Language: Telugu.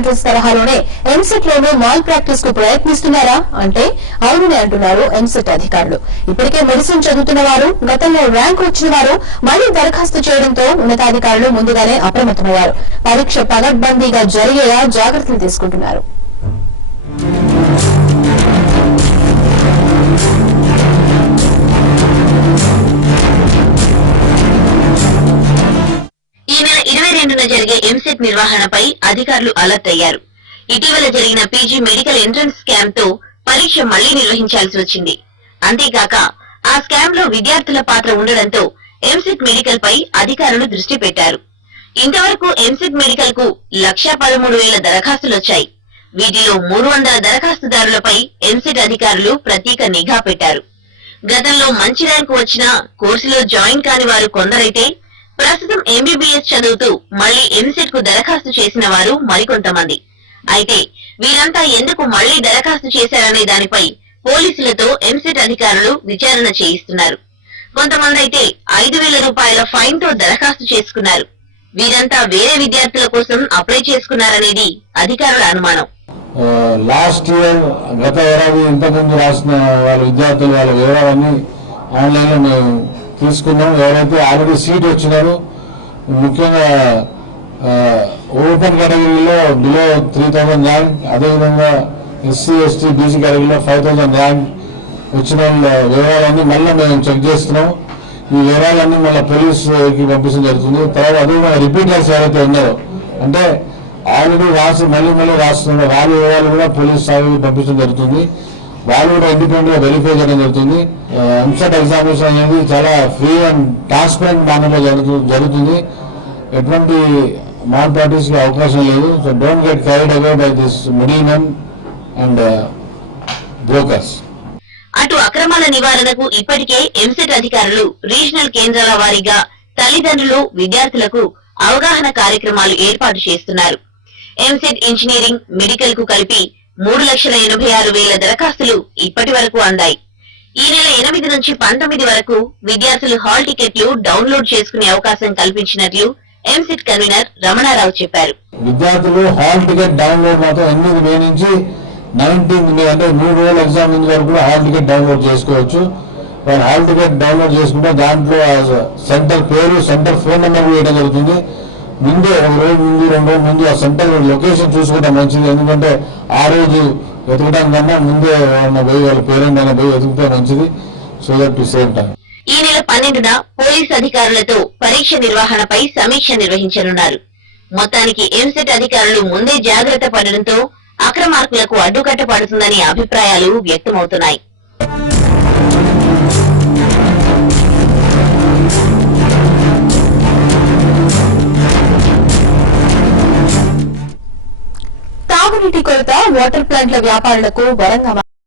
ఎంట్రన్స్ తరహాలోనే ఎంసెట్ లోనూ మాల్ ప్రాక్టీస్ కు ప్రయత్నిస్తున్నారా అంటే అవునని అంటున్నారు ఎంసెట్ అధికారులు. ఇప్పటికే మెడిసిన్ చదువుతున్న వారు, గతంలో ర్యాంకు వచ్చిన వారు మళ్లీ దరఖాస్తు చేయడంతో ఉన్నతాధికారులు ముందుగానే అప్రమత్తమయ్యారు. పరీక్ష పగడ్బందీగా జరిగేలా జాగ్రత్తలు తీసుకుంటున్నారు. జరిగే ఎంసెట్ నిర్వహణపై అధికారులు అలర్ట్ అయ్యారు. ఇటీవల జరిగిన పీజీ మెడికల్ ఎంట్రన్స్ స్కామ్ తో పరీక్ష మళ్లీ నిర్వహించాల్సి వచ్చింది. అంతేకాక ఆ స్కామ్ లో విద్యార్థుల పాత్ర ఉండడంతో ఎంసెట్ మెడికల్ పై అధికారులు దృష్టి పెట్టారు. ఇంతవరకు ఎంసెట్ మెడికల్ కు 1,13,000 దరఖాస్తులొచ్చాయి. వీటిలో 300 దరఖాస్తుదారులపై ఎంసెట్ అధికారులు ప్రత్యేక నిఘా పెట్టారు. గతంలో మంచి ర్యాంకు వచ్చినా కోర్సులో జాయిన్ కాని వారు కొందరైతే ప్రస్తుతం ఎంబీబీఎస్ చదువుతూ మళ్లీ ఎంసెట్ కు దరఖాస్తు చేసిన వారు మరికొంతమంది. అయితే వీరంతా ఎందుకు మళ్లీ దరఖాస్తు చేశారనే దానిపై పోలీసులతో ఎంసెట్ అధికారులు విచారణ చేయిస్తున్నారు. కొంతమంది అయితే 5,000 రూపాయల ఫైన్ తో దరఖాస్తు చేసుకున్నారు. వీరంతా వేరే విద్యార్థుల కోసం అప్లై చేసుకున్నారనేది అధికారుల అనుమానం. లాస్ట్ ఇయర్ గత ఏడాది ఇంతకుముందు రాసిన వాళ్ళ విద్యార్థులు వాళ్ళ వివరాలన్నీ ఆన్లైన్ లో మేము తీసుకున్నాం. ఎవరైతే ఆల్రెడీ సీట్ వచ్చినారో, ముఖ్యంగా ఓపెన్ కేటగిరీలో బిలో 3,000 ర్యాంక్, అదేవిధంగా ఎస్సీ ఎస్టీ బీసీ కేటగిరీలో 5,000 ర్యాంక్ వచ్చిన వాళ్ళ వివరాలన్నీ మళ్ళీ మేము చెక్ చేస్తున్నాం. ఈ వివరాలన్నీ మళ్ళీ పోలీసుకి పంపించడం జరుగుతుంది. తర్వాత అదేవిధంగా రిపీటర్స్ ఎవరైతే ఉన్నారో, అంటే ఆల్రెడీ రాసి మళ్ళీ రాస్తున్నారు, వాళ్ళ వివరాలు కూడా పోలీసు స్థాయికి పంపించడం జరుగుతుంది. వాళ్ళు కూడా ఇండిపెండెంట్ గా వెరిఫై చేయడం జరుగుతుంది. ఎంసెట్ ఎగ్జామినేషన్ అనేది చాలా ఫ్రీ అండ్ ట్రాన్స్పరెంట్ మేనర్లో జరుగుతుంది. ఎటువంటి మాల్ ప్రాక్టీస్ కి అవకాశం లేదు. So don't get carried away by this middle men and brokers. అటు అక్రమాల నివారణకు ఇప్పటికే ఎంసెట్ అధికారులు రీజనల్ కేంద్రాల వారీగా తల్లిదండ్రులు, విద్యార్థులకు అవగాహన కార్యక్రమాలు ఏర్పాటు చేస్తున్నారు. ఎంసెట్ ఇంజనీరింగ్, మెడికల్ కు కలిపి 3,86,000 దరఖాస్తులు ఇప్పటి వరకు అందాయి. ఈ నెల 8 నుంచి 19 వరకు విద్యార్థులు హాల్ టికెట్లు డౌన్లోడ్ చేసుకునే అవకాశం కల్పించినట్లు ఎంసెట్ కన్వీనర్ రమణారావు చెప్పారు. విద్యార్థులు హాల్ టికెట్ డౌన్లోడ్ మాత్రం 8 మే నుంచి 19 మే అంటే 3 రోజుల ఎగ్జామ్ ముందు వరకు కూడా హాల్ టికెట్ డౌన్లోడ్ చేసుకోవచ్చు. వాళ్ళు హాల్ టికెట్ డౌన్లోడ్ చేసుకుంటే దాంట్లో సెంటర్ పేరు, సెంటర్ ఫోన్ నెంబర్ వేయడం జరుగుతుంది. ముందే 1 రోజు ముందు, 2 రోజుల ముందు ఆ సెంటర్ లొకేషన్ చూసుకుంటే మంచిది. ఎందుకంటే ఆ రోజు వెతకడం కన్నా ముందే వాళ్ళని పోయి వాళ్ళ పేరెంట్ అయినా పోయి వెతికితే మంచిది. So that to save time. ఈ నెల 12న పోలీస్ అధికారులతో పరీక్ష నిర్వహణపై సమీక్ష నిర్వహించనున్నారు. మొత్తానికి ఎంసెట్ అధికారులు ముందే జాగ్రత్త పడడంతో అక్రమార్కులకు అడ్డుకట్ట పడుతుందనే అభిప్రాయాలు వ్యక్తమవుతున్నాయి. తాగునీటి కొరత వాటర్ ప్లాంట్ల వ్యాపారులకు వరంగా